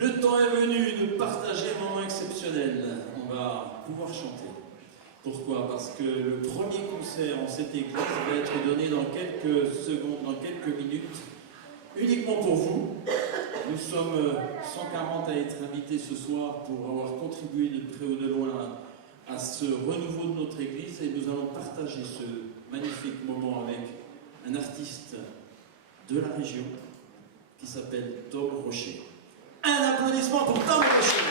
Le temps est venu de partager un moment exceptionnel. On va pouvoir chanter. Pourquoi? Parce que le premier concert en cette église va être donné dans quelques secondes, dans quelques minutes, uniquement pour vous. Nous sommes 140 à être invités ce soir pour avoir contribué de près ou de loin à ce renouveau de notre église, et nous allons partager ce magnifique moment avec un artiste de la région qui s'appelle Tom Rocher. Un applaudissement pour Tom Rocher.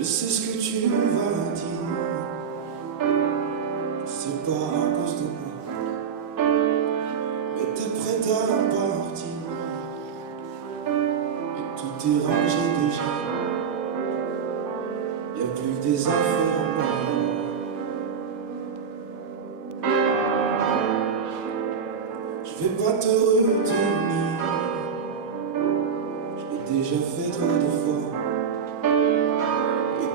Je sais ce que tu vas dire, c'est pas à cause de moi, mais t'es prête à partir, et tout est rangé déjà, y'a plus que des affaires à moi. Je vais pas te retenir, je l'ai déjà fait trop de fois.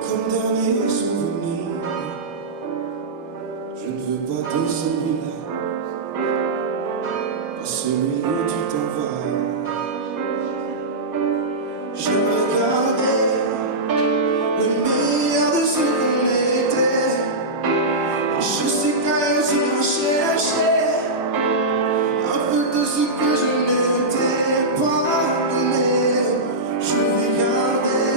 Comme dernier souvenir, je ne veux pas de celui-là, pas celui où tu t'en vas. J'aimerais garder le meilleur de ce qu'on était. Et je sais qu'ailleurs tu m'as cherché un peu de ce que je ne t'ai pas donné. Je vais garder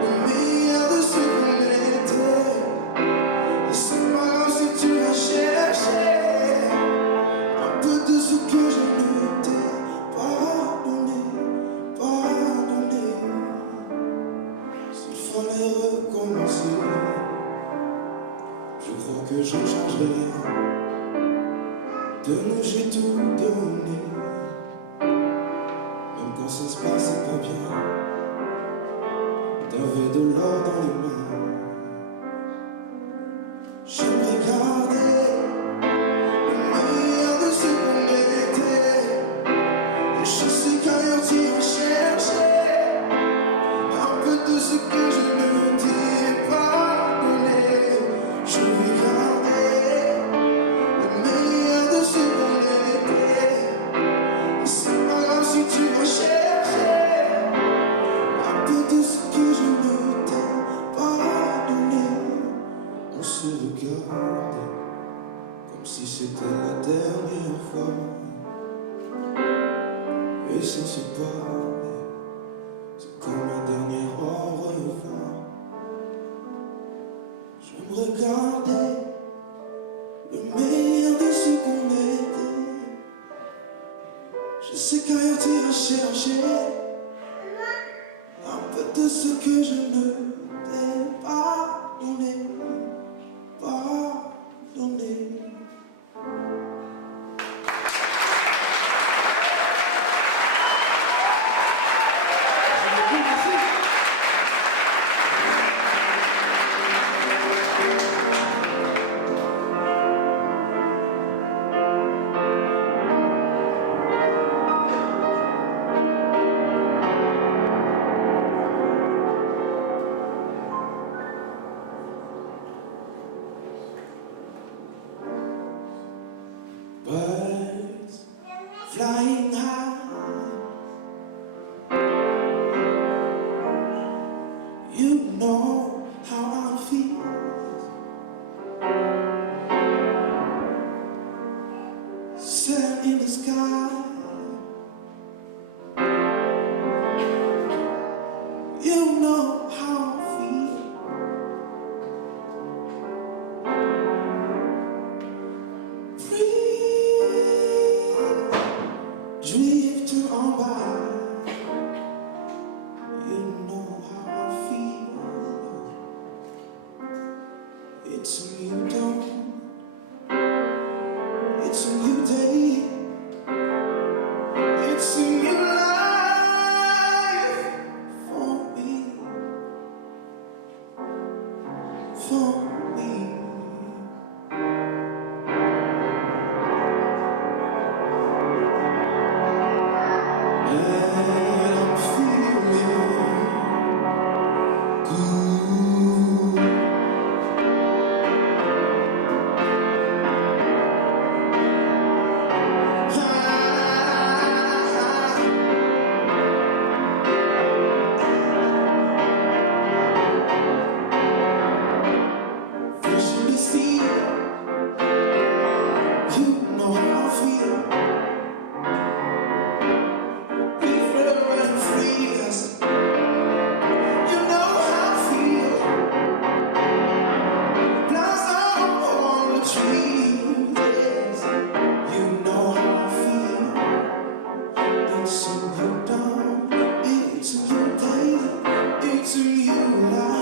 le meilleur de ce qu'on était. Et c'est pas grave si tu vas chercher un peu de ce que je ne t'ai pas donné, pas donné. S'il fallait recommencer, je crois que j'en changerais rien. De nous j'ai tout donné, même quand ça se passait pas bien. T'avais de l'or dans les mains. J'aimerais garder le meilleur de ce qu'on était. Et je sais qu'ailleurs tu vas chercher un peu de ce que je ne t'ai pas donné. Je vais garder le meilleur de ce qu'on était. Et c'est pas grave si tu vas chercher un peu de ce que je ne t'ai pas donné. On se regarde comme si c'était la dernière fois, et sans se parler, c'est comme un dernier au revoir. J'aimerais garder le meilleur de ce qu'on était. Je sais qu'ailleurs tu vas chercher un peu de ce que je ne t'ai pas donné, pas donné. Birds flying high, you know how I feel. Sand in the sky, you know how I feel. Drifting on by, you know how I feel. It's a new dawn, it's a new day, it's a new life for me, for me. And I'm feeling good. Fresh in the sea, you know how I feel. It's a new dawn, it's a new day, it's a new life.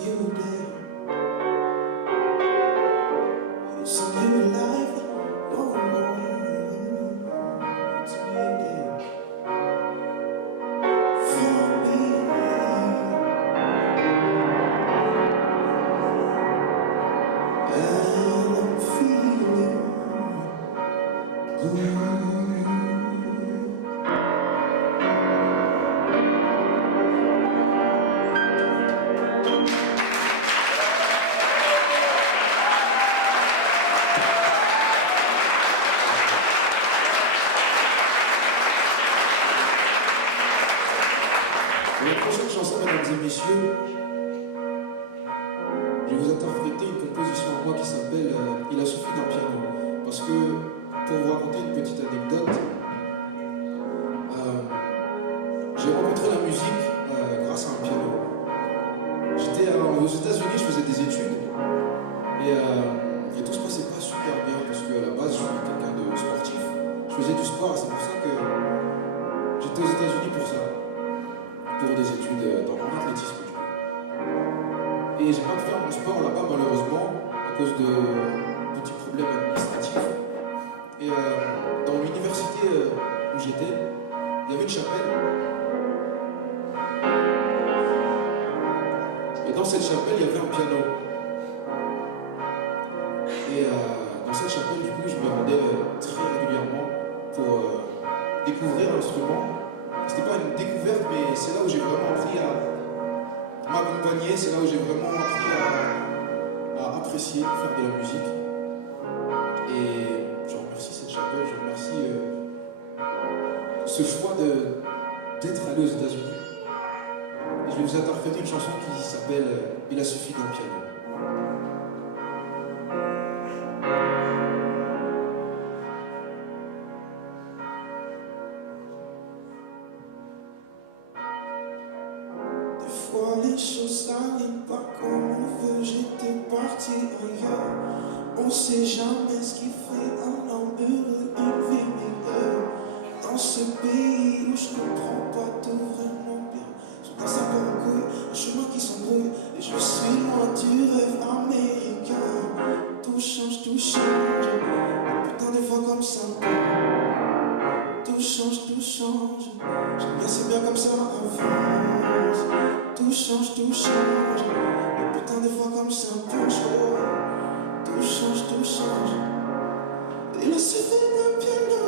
new day. It's a new life. Oh, it's a new day for me. And I'm feeling good. La prochaine chanson, mesdames et messieurs, je vais vous interpréter une composition à moi qui s'appelle Il a suffi d'un piano. Parce que, pour vous raconter une petite anecdote, j'ai rencontré la musique grâce à un piano. J'étais aux États-Unis, je faisais des études et tout se passait pas super bien parce qu'à la base, je suis quelqu'un de sportif. Je faisais du sport et c'est pour ça que j'étais aux États-Unis pour ça. Pour des études dans l'athlétisme. Et j'ai pas pu faire mon sport là-bas malheureusement à cause de petits problèmes administratifs. Et dans l'université où j'étais, il y avait une chapelle. Et dans cette chapelle, il y avait un piano. Et dans cette chapelle, du coup, je me rendais très régulièrement pour découvrir l'instrument. C'était pas une découverte, mais c'est là où j'ai vraiment appris à m'accompagner, c'est là où j'ai vraiment appris à apprécier, faire de la musique. Et je remercie cette chapelle, je remercie ce choix d'être allé aux États-Unis. Et je vais vous interpréter une chanson qui s'appelle Il a suffi d'un piano. Les choses n'arrivent pas comme on veut, j'étais parti ailleurs. On sait jamais ce qui fait un homme heureux, une vie meilleure. Dans ce pays où je comprends pas tout vraiment bien, soudain ça part en couille, un chemin qui s'embrouille. Et je suis loin du rêve américain. Tout change, tout change. Putain des fois comme ça. Tout change, tout change. J'aime bien, c'est bien comme ça avance. Tout change, tout change. Mais putain, des fois comme ça penche. Tout change, tout change. Il a suffi d'un piano,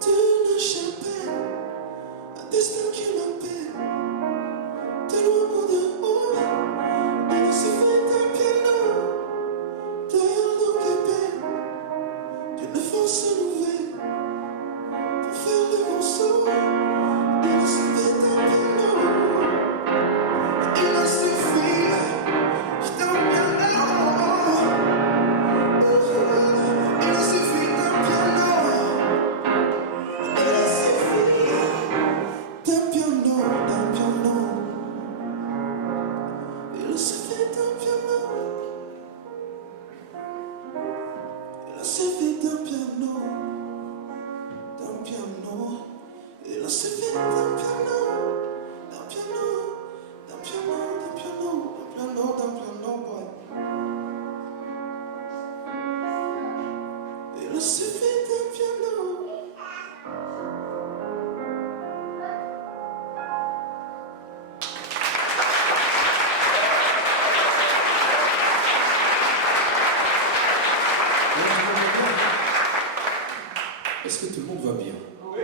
d'une chapelle, un destin qui m'appelle, de loin ou de haut. Il a suffi d'un piano, derrière nos pépés, d'une force nouvelle, pour faire le morceau. Il a suffi d'un piano. Il a suffi d'un piano. Il a suffi d'un piano. Il a suffi d'un piano, d'un piano. Il a suffi d'un piano. Il a suffi d'un piano, d'un piano. Il a suffi d'un piano, d'un piano. D'un piano, d'un piano, d'un piano, d'un piano, boy. Il a suffi d'un piano. Est-ce que tout le monde va bien? Oui.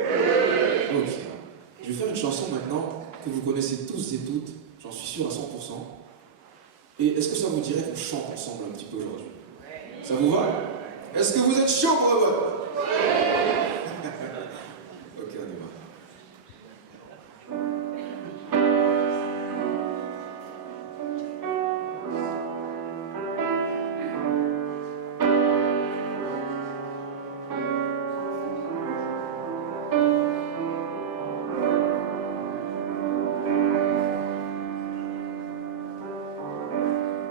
Ok. Je vais faire une chanson maintenant que vous connaissez tous et toutes, j'en suis sûr à 100%. Et est-ce que ça vous dirait qu'on chante ensemble un petit peu aujourd'hui? Ça vous va? Est-ce que vous êtes chaud, bravo? Ok, on y va.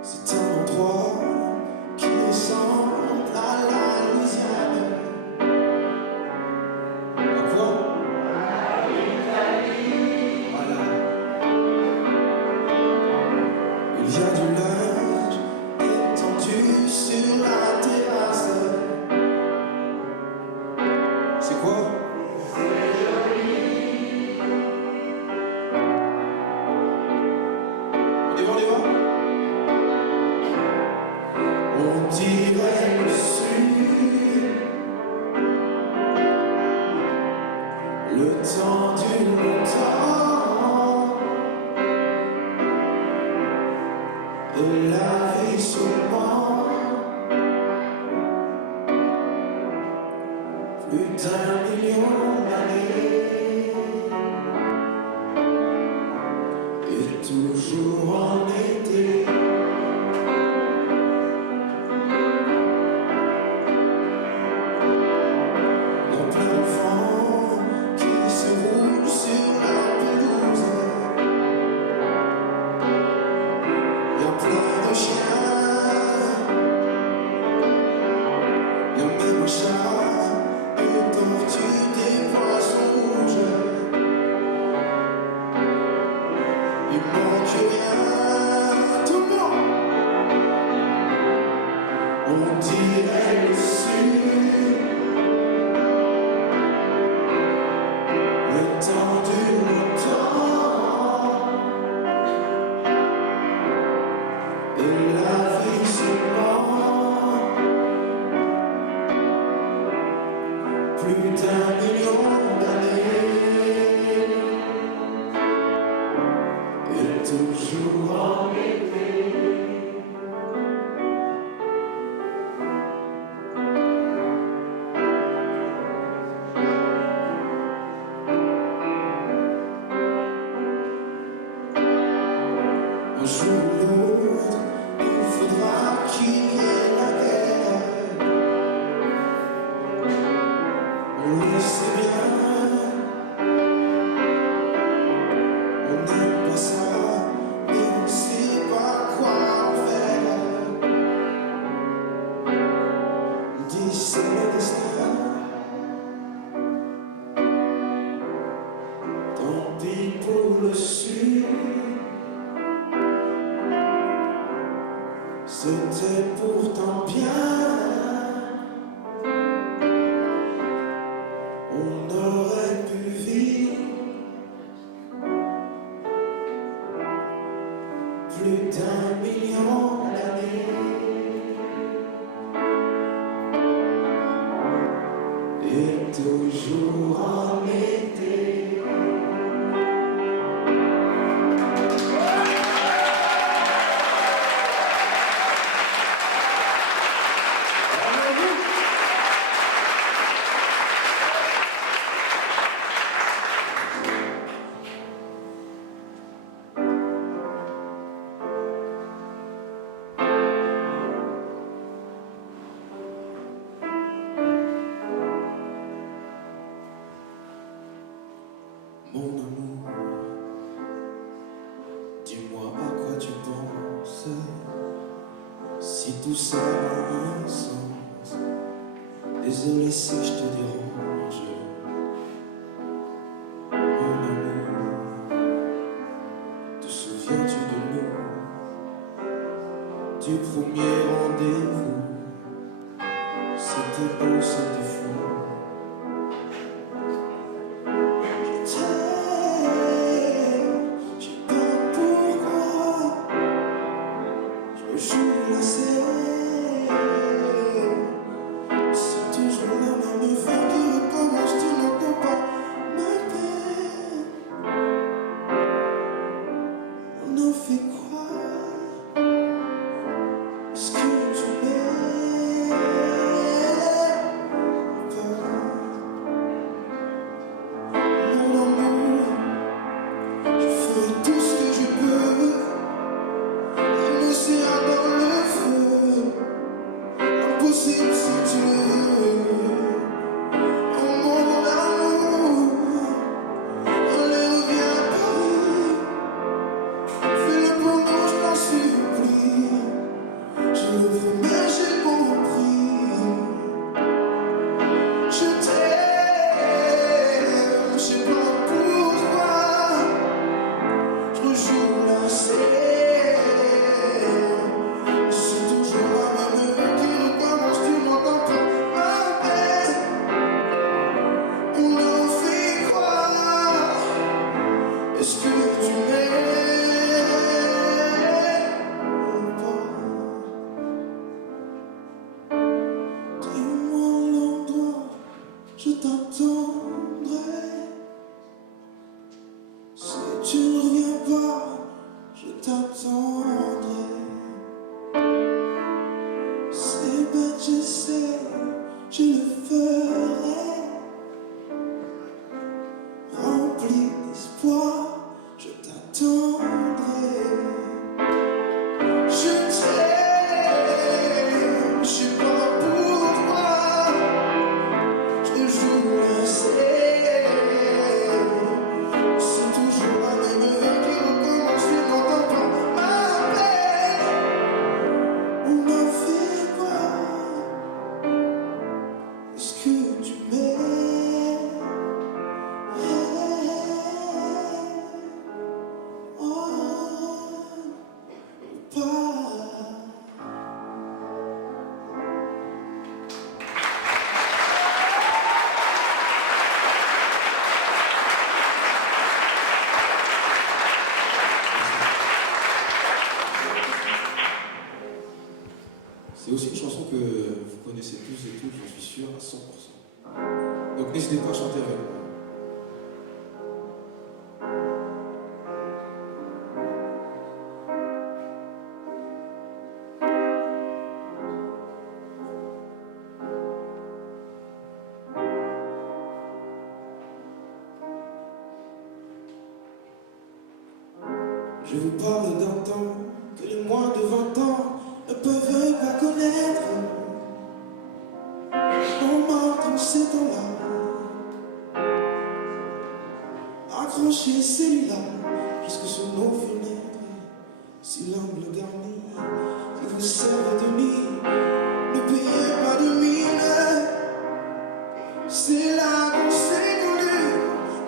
C'est un endroit qui ressemble à la Louisiane. À quoi? Voilà. Il y a du linge étendu sur la terrasse. C'est quoi? On y va? On dirait le sud. Le temps dure longtemps. Et la vie sûrement. Plus d'1 million d'années. Et toujours en été. Il y a plein d'enfants qui se roulent sur la pelouse. Il y a plein de chiens. Il y a même un chat, une tortue, des poissons rouges. Il manque rien, tout le monde. On dirait le sud. Le temps dure longtemps. Et la vie sûrement. Plus d'1 million d'années. Et toujours en été. Un jour ou l'autre, il faudra qu'il y ait la guerre. On le sait bien. On n'aime pas ça, mais on sait pas quoi en faire. On dit c'est le destin. Tant pis pour le sud. C'était pourtant bien. On aurait pu vivre plus d'1 million d'années. Et toujours en été. Mon amour, dis-moi à quoi tu penses. Si tout ça a un sens. Désolé si je te dérange. Mon amour, te souviens-tu de nous? Du premier rendez-vous. C'était beau, c'était fou. Je sais pas pourquoi je joue la série. C'est toujours la même fin qui recommence, tu n'entends pas ma peine. On en fait quoi? Est-ce que tu m'aimes? Mon amour, je ferai tout ce que je peux. Et me serrer dans le feu. Impossible si tu veux. Oh mon amour, allez reviens à Paris. Fais-le pour nous. C'est aussi une chanson que vous connaissez tous et toutes, j'en suis sûr, à 100%. Donc n'hésitez pas à chanter avec moi. Je vous parle d'un temps que les moins de 20 ans ne peuvent pas connaître. On marque dans ces temps-là, accrocher celui-là jusque sur nos fenêtres. Si l'homme le garni, qui vous servent de nid, ne payez pas de mine. C'est là qu'on s'est connu,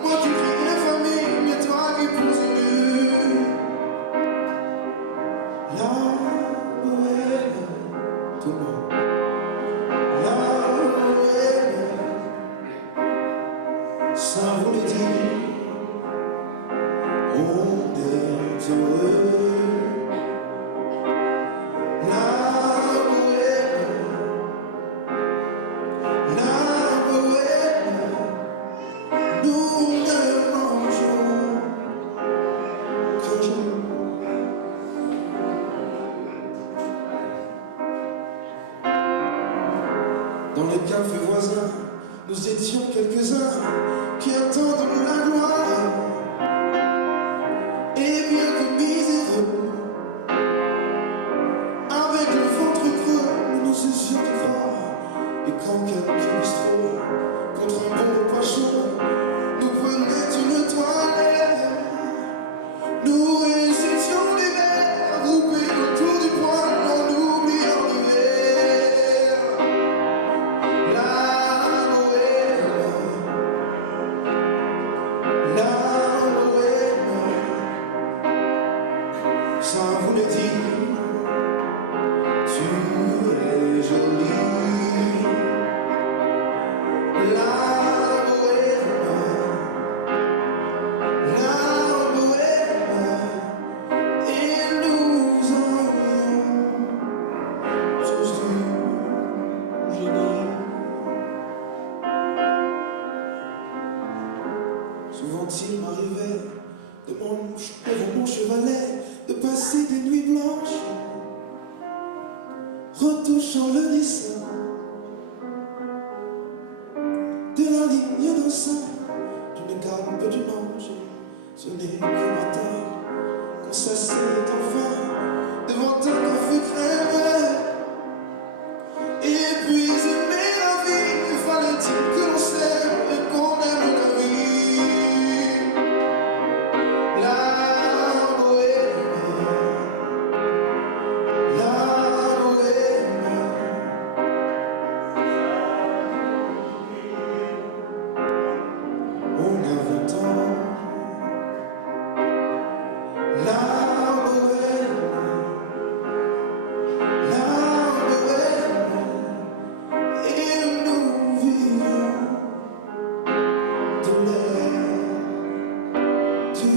moi qui criais famille, mais toi qui poses nu. La bohème, tout le monde. La bohème, ça vous le dit, on est heureux. La bohème, nous ne mangeons qu'un jour. Dans les cafés voisins, nous étions quelques-uns qui attendent la gloire. Et bien que miséreux, avec le ventre creux, nous nous étions forts. Et quand quelques bistrots, contre un bon repas chaud, nous prenaient une toilette, nous récitions les vers, groupés autour du poêle, en oubliant l'hiver. La bohème, ça vous le dit, tu es jolie. La bohème, et nous aurions tous du génie. Souvent il m'arrivait devant mon chevalet de passer des nuits blanches, retouchant le dessin de la ligne d'un sein, d'une galbe d'une ange. Ce n'est qu'au matin qu'on s'assied enfin devant un café crème. Et puis aimer la vie, fallait-il que l'on s'aime et qu'on aime la vie. La bohème, on a 20 ans. La bohème, et nous vivons de l'air, du.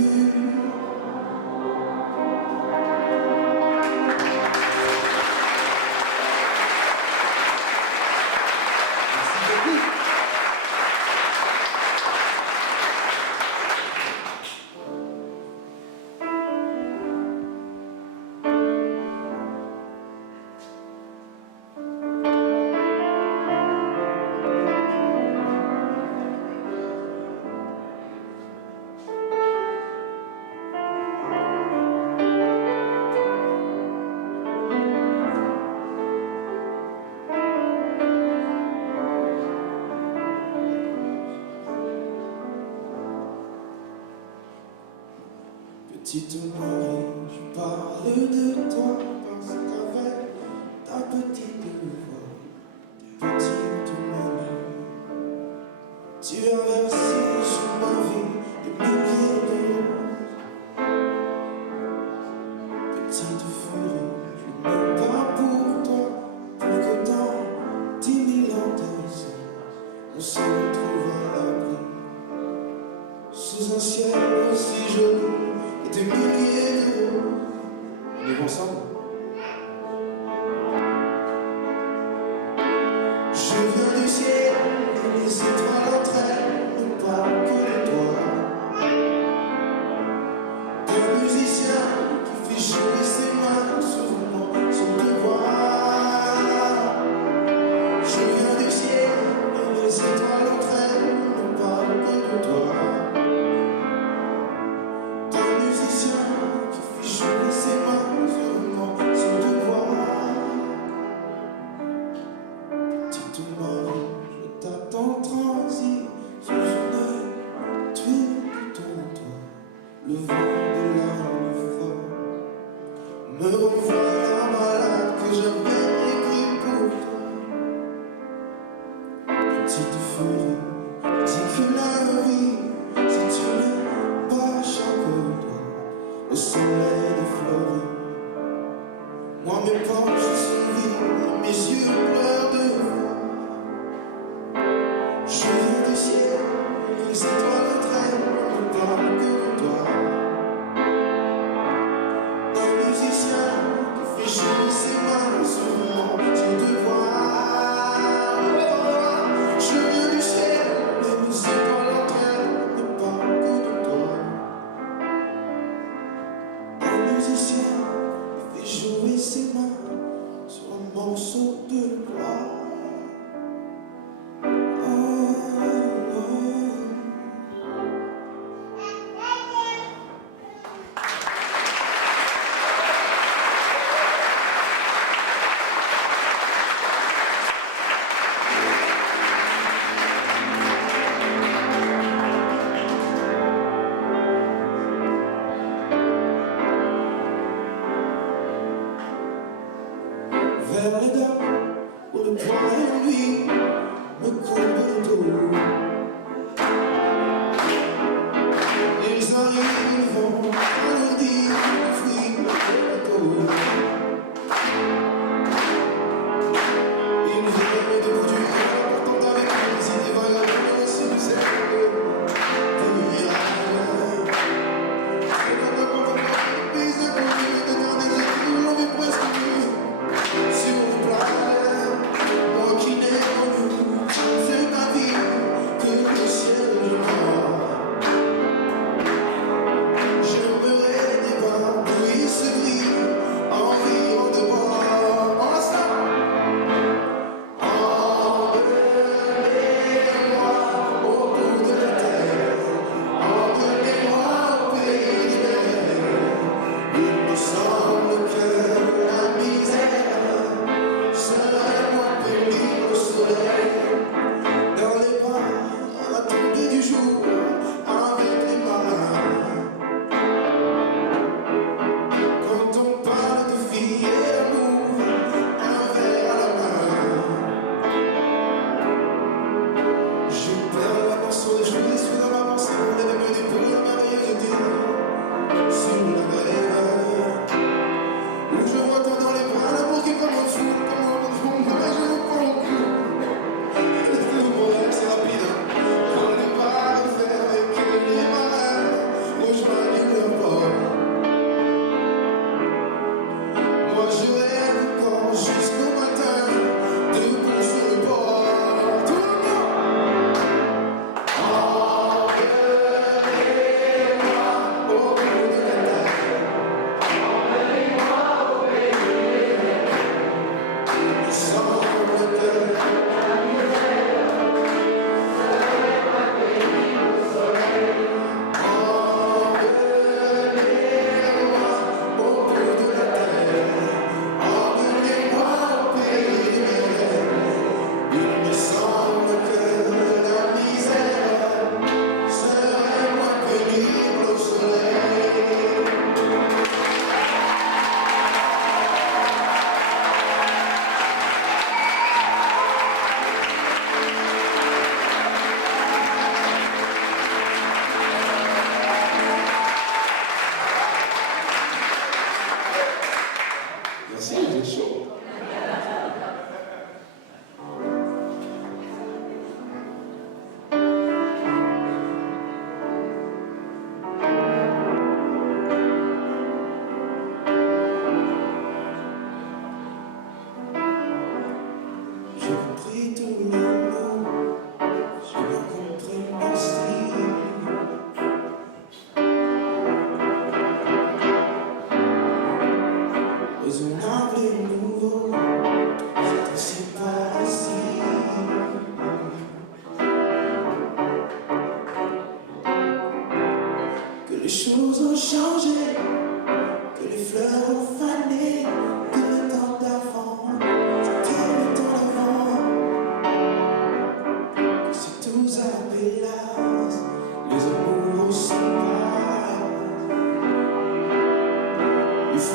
Petite Marie, je parle de toi parce qu'avec ta petite voix, petite Marie, tu as versé sur ma vie des milliers de roses. Petite furie, je ne me bats pour toi, pour que dans 10 000 ans on se retrouve à l'abri, sous un ciel aussi joli. Des milliers de roses. On est ensemble. Me revoilà malade que j'avais écrit pour toi. Petite fille, dis que la vie, c'est une bâche à toi, au soleil de Floride. Moi mes poches sont vides, mes yeux pleurent de voix. Je viens du ciel, les étoiles entre elles ne parlent que de toi. Un musicien qui fait jouer ses mains sur mon petit devoir. Je viens du ciel, les étoiles entre elles ne parlent que de toi. Un musicien qui fait jouer ses mains sur un morceau de bois. Vers les dames où le poing et lui me courbe le dos. Ils arrivent à leur dire fuis le bateau. Ils viennent de bout du cœur, portant avec eux des idées vagues sur celles des mirages. Et quand on porte un pays de connu, de temps des études, l'on vit presque nu. Sur une plage, moi qui n'ai connu, c'est ma vie que le ciel me rend. J'aimerais débarbouiller ce gris en riant de bord. En l'instant, emmenez-moi au bout de la terre, emmenez-moi au pays des merveilles. Il me semble que la misère serait moins pénible au soleil. Dans les bras, à la tombée du jour, avec les marins. Quand on parle de vie et d'amour, un verre à la main. Je perds la morceau de journée, suis dans ma pensée, on lève me dépôt, la merveilleuse idée sur la grève. Où je vois tant dans les bras, l'amour qui est comme un fou, comme un fou, moi je vous prends. Le moral c'est rapide, on n'est pas fait avec les marins, rejoignent leur bord. Moi je rêve encore jusqu'au matin, debout sur le bord. Tout le monde, emmenez-moi au bout de la terre. Il me semble que emmenez-moi au bout de la terre,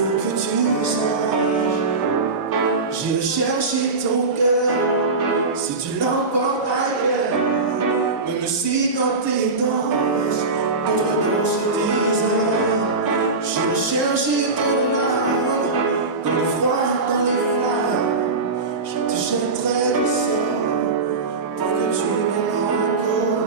veux que tu saches, j'irai chercher ton cœur si tu l'emportes ailleurs. Même si dans tes danses, d'autres dansent tes heures, j'irai chercher ton âme dans le froid, dans les flammes. Je te jetterai le sang pour que tu m'aimes encore.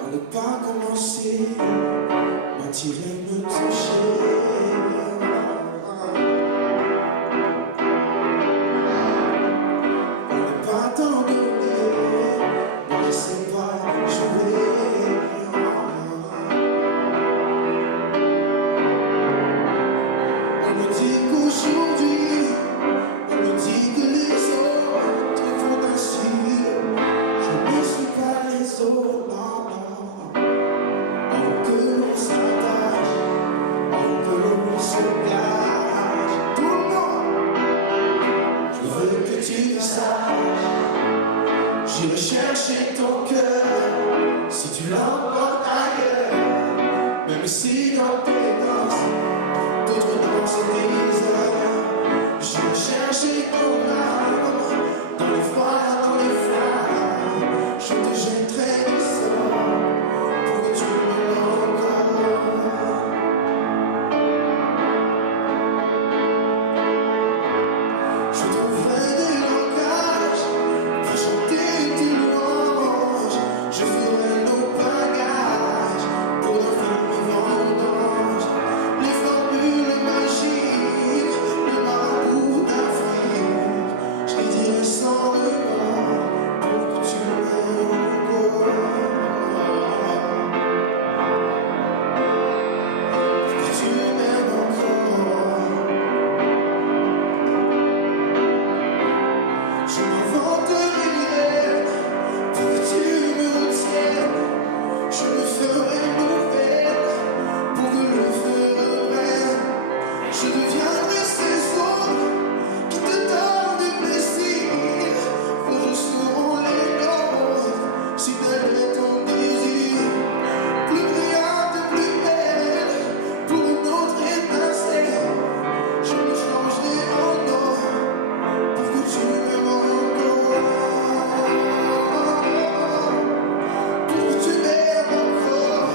Fallait pas commencer, m'attirer, me toucher. Fallait pas t'en donner, ne laissez pas jouer. On me dit qu'aujourd'hui, on me dit que les autres font ainsi. Je ne suis pas les autres, non, non. Avant que l'on s'attache, avant que l'on se gâche, tout le monde, je veux que tu saches, j'irai chercher ton cœur si tu l'emportes ailleurs. Même si dans tes danses, d'autres dansent des heures, j'irai chercher ton âme dans les froids, dans les flammes. Je te jetterai des sorts pour que tu m'aimes encore. Je trouverai des langages pour chanter tes louanges. Je ferai nos bagages pour d'infinies vendanges. Les formules magiques, le marabout d'Afrique, je les dirai sans remords pour que tu m'aimes encore. Pour que tu m'aimes encore. Je m'inventerai rien pour que tu me retiennes. Je me ferai nouvelle pour que le feu reprenne. Je deviendrai ces autres qui te donnent du plaisir. Vos jours seront les nôtres si tel est ton désir. Plus brillante, plus belle pour une autre étincelle. Je me changerai en or pour que tu m'aimes encore. Pour que tu m'aimes encore.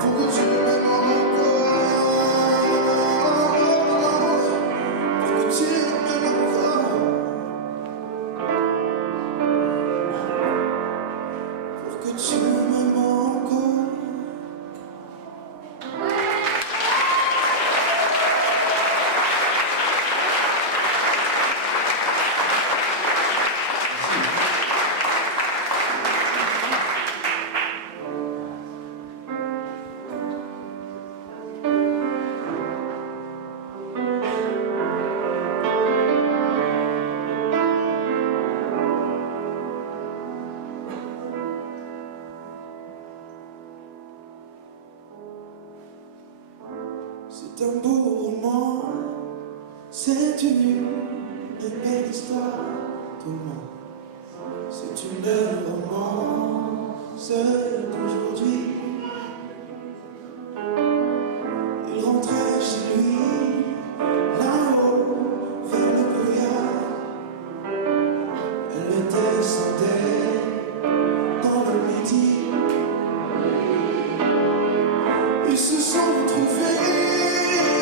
Pour que tu m'aimes encore. Pour que tu m'aimes encore. Pour que tu m'aimes encore. C'est un beau roman, c'est une belle histoire, tout le monde. C'est une belle romance d'aujourd'hui. Il rentrait chez lui, là-haut, vers le brouillard. Elle le descendait dans le midi. Ils se sont trouvés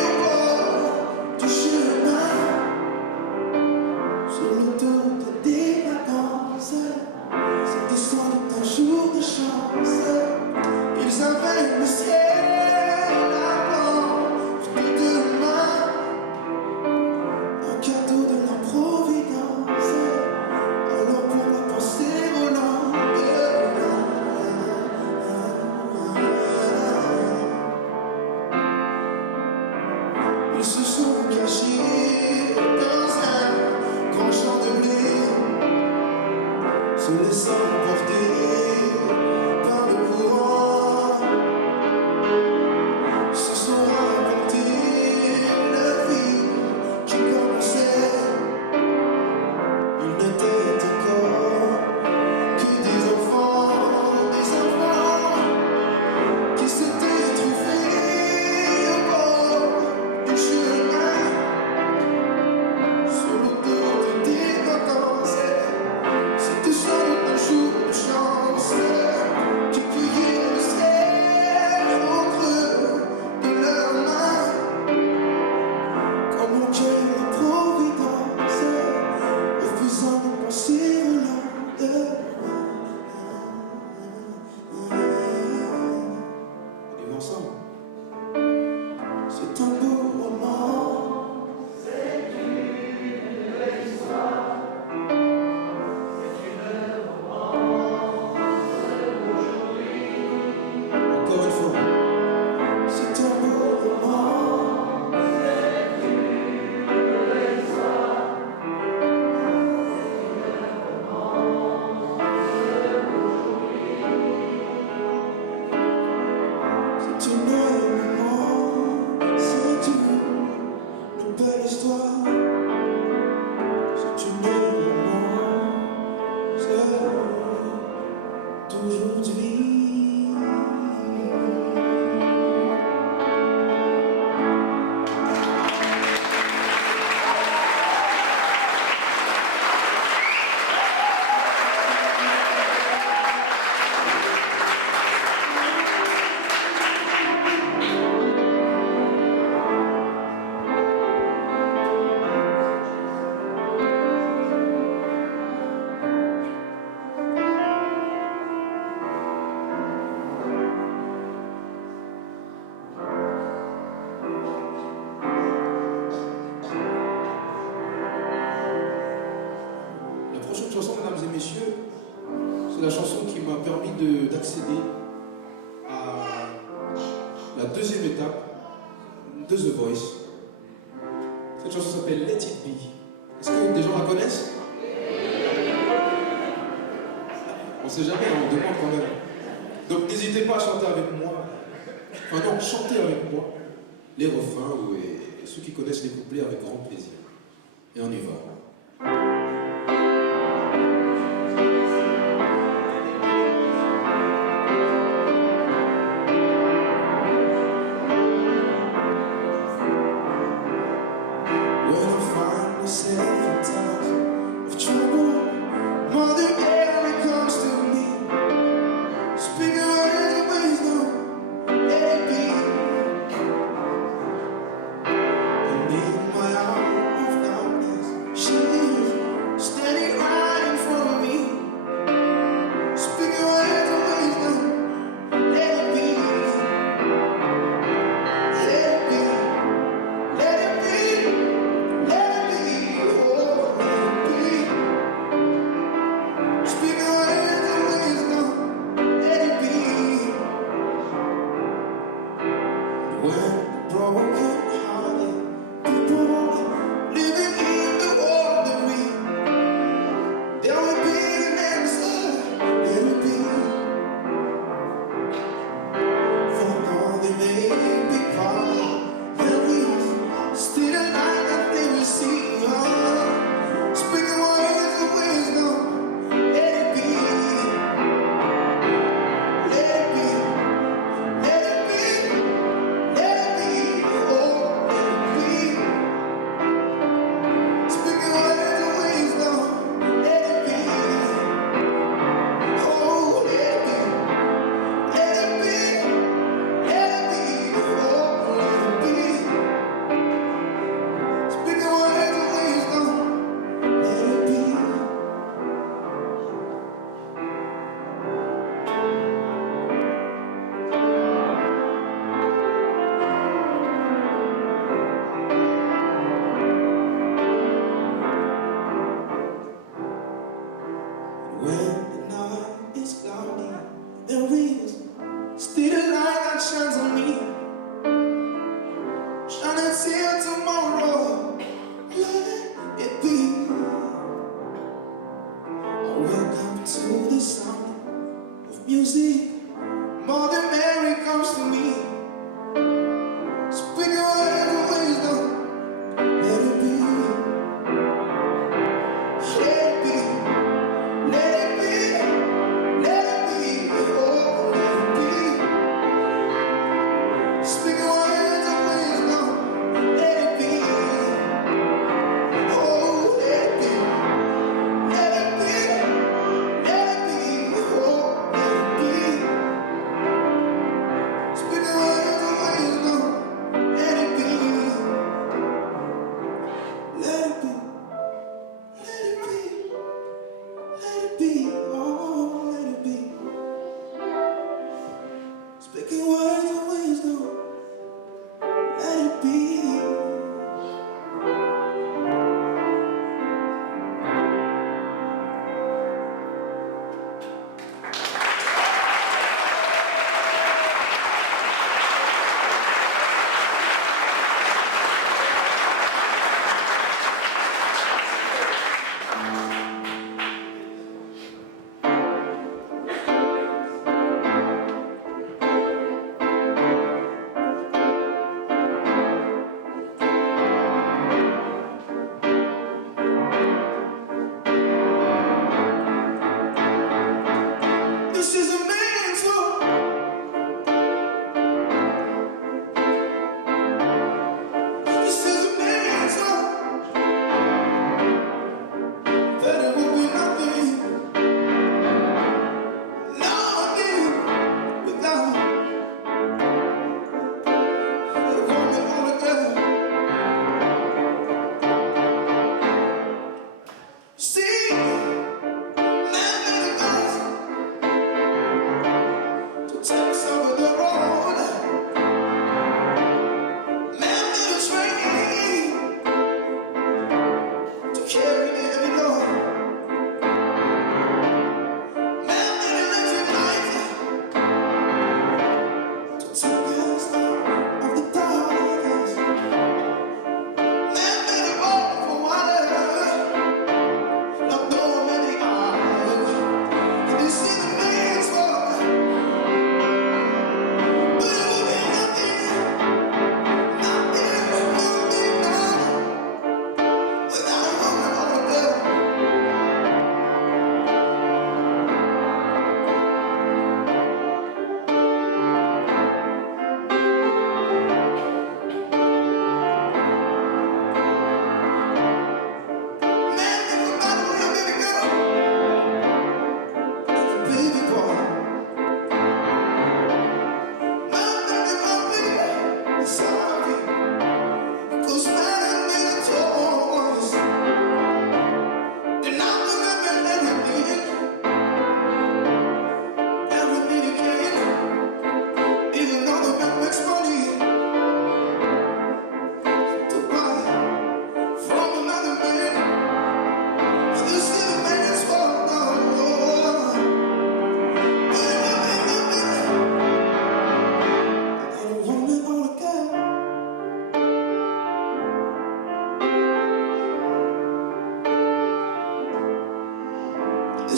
au bord du chemin, sur l'autoroute des vacances. C'était sans doute un jour de chance. Ils avaient le ciel à portée de main, un cadeau de la Providence. Alors pourquoi penser au lendemain? Ils se sont cachés dans un grand champ de blé, se laissant porter par le courant. Se sont rapportés la vie qui commençait messieurs, c'est la chanson qui m'a permis d'accéder à la deuxième étape de The Voice. Cette chanson s'appelle Let It Be. Est-ce que des gens la connaissent? On ne sait jamais, on demande quand même. Donc n'hésitez pas à chanter avec moi. Enfin non, chantez avec moi les refrains et ceux qui connaissent les couplets avec grand plaisir. Et on y va. Let it be.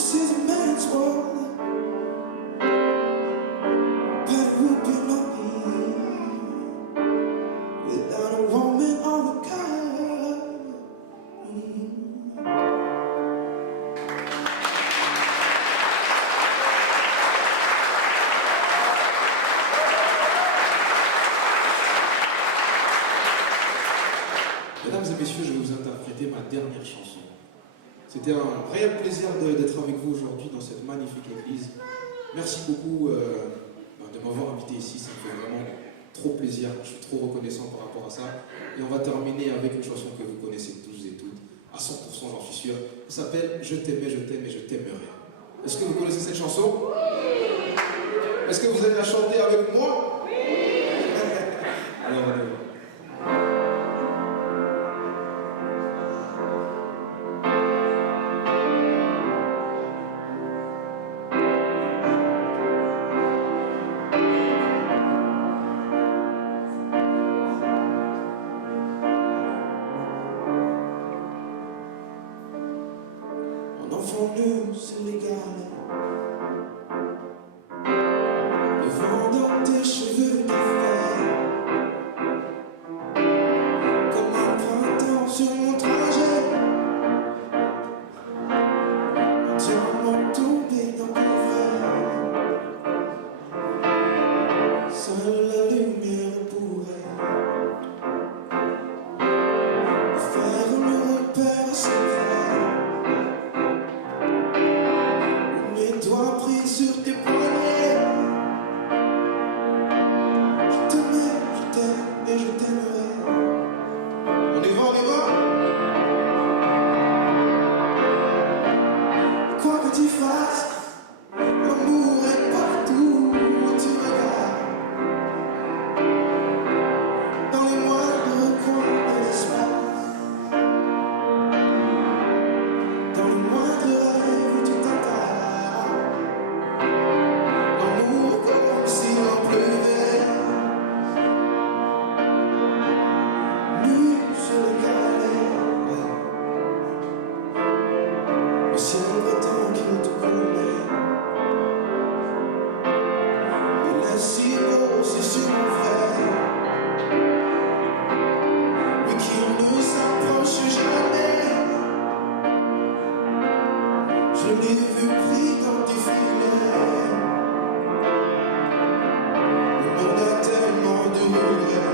This is a man's world, but it would be lonely without a woman or a girl. Mesdames et messieurs, je vais vous interpréter ma dernière chanson. C'était un réel plaisir d'être avec vous aujourd'hui dans cette magnifique église. Merci beaucoup de m'avoir invité ici, ça me fait vraiment trop plaisir. Je suis trop reconnaissant par rapport à ça. Et on va terminer avec une chanson que vous connaissez tous et toutes, à 100% j'en suis sûr. Ça s'appelle Je t'aimais, je t'aime et je t'aimerai. Est-ce que vous connaissez cette chanson? Est-ce que vous allez la chanter avec moi? Alors on y va. Enfant nu, c'est légal. Le vent dans tes cheveux d'affaires, comme un printemps sur mon trajet. Un diamant tombé dans ton verre. Seule la lumière pourrait faire le repère secret. Doigts pris sur tes poignets. Je t'aimais, je t'aime et je t'aimerai. On y va, on y va. Quoi que tu fasses, l'amour est partout où tu regardes. Dans les moindres coins de l'espace, dans le moindre rêve où tu t'attardes. Je l'ai vu pris dans tes filets. Le monde a tellement de regrets,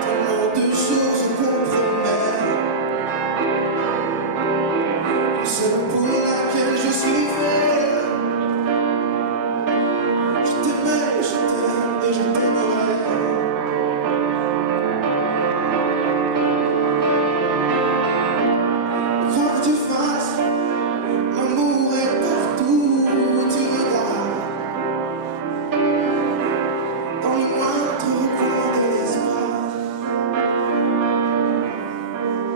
tellement de choses qu'on promet. Celle pour laquelle je suis fait. Je t'aimais, je t'aime et je t'aimerai. L'amour est partout où tu regardes. Dans le moindre coin de l'espace,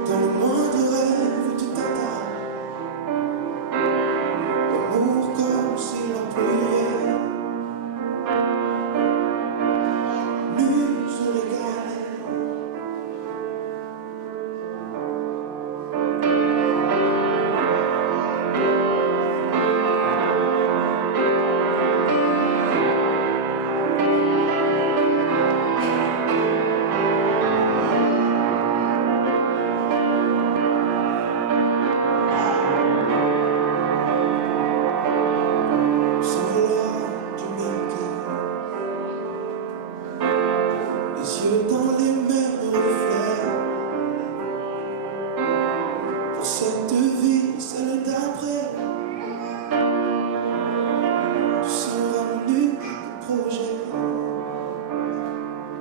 dans le moindre rêve où tu t'attardes. L'amour comme s'il en pleuvait. Nul sur les galets. Dans les mêmes reflets, pour cette vie, celle d'après, tu seras l'unique projet.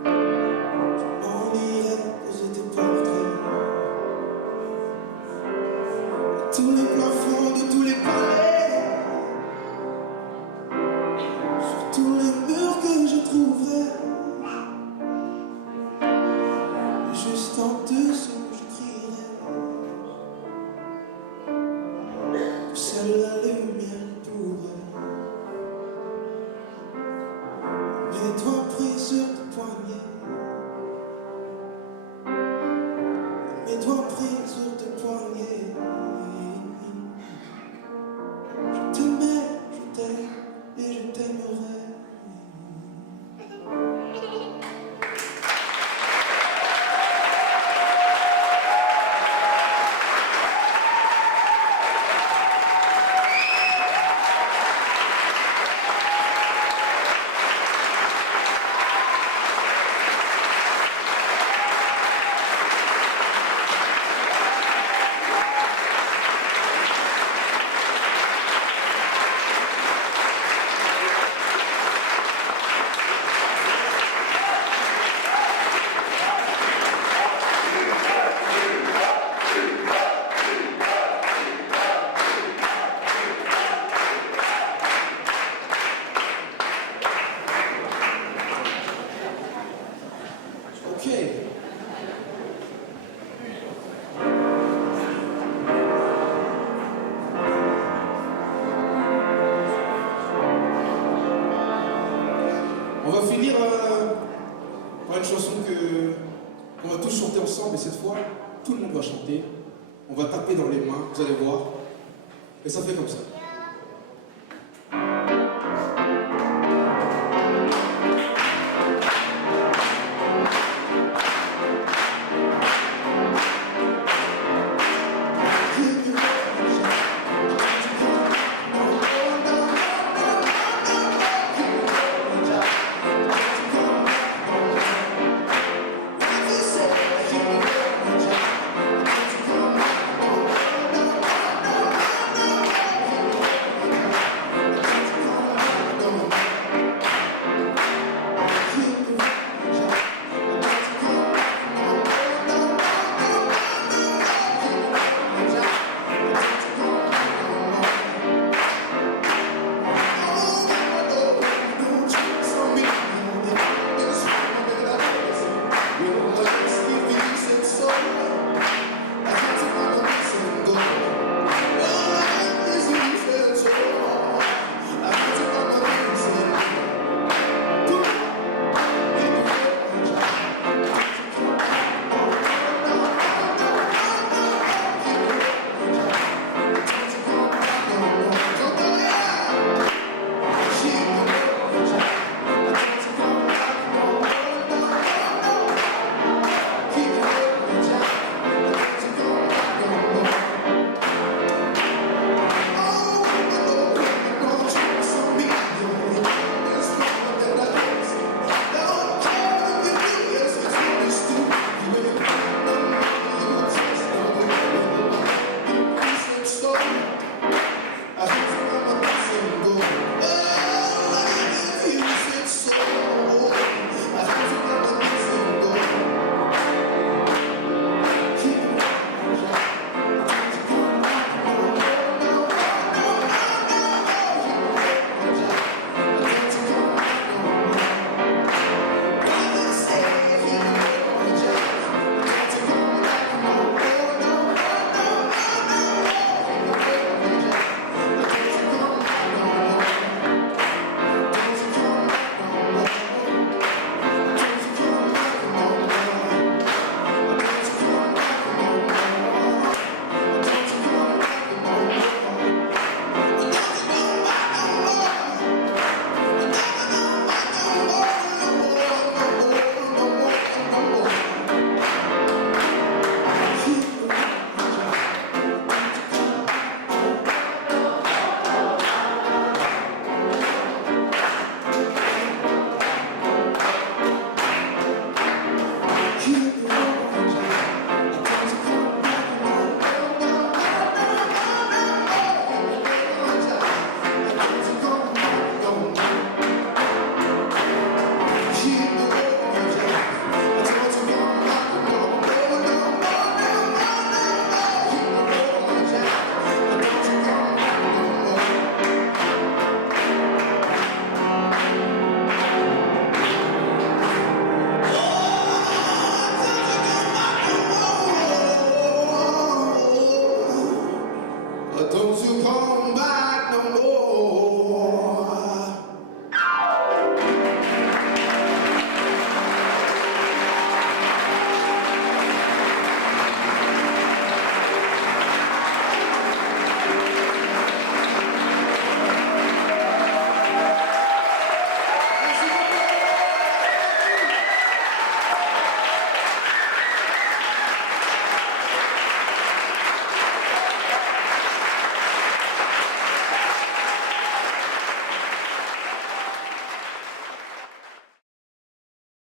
Je m'en irai poser tes portraits à tous les plafonds de tous les palais, sur tous les murs que je trouverai. Juste en dessous, je crierai que seule la lumière pourrait. Mes doigts pris sur tes poignets, mes doigts pris sur tes poignets. va finir par une chanson qu'on va tous chanter ensemble, et cette fois, tout le monde va chanter. On va taper dans les mains, vous allez voir. Et ça fait comme ça.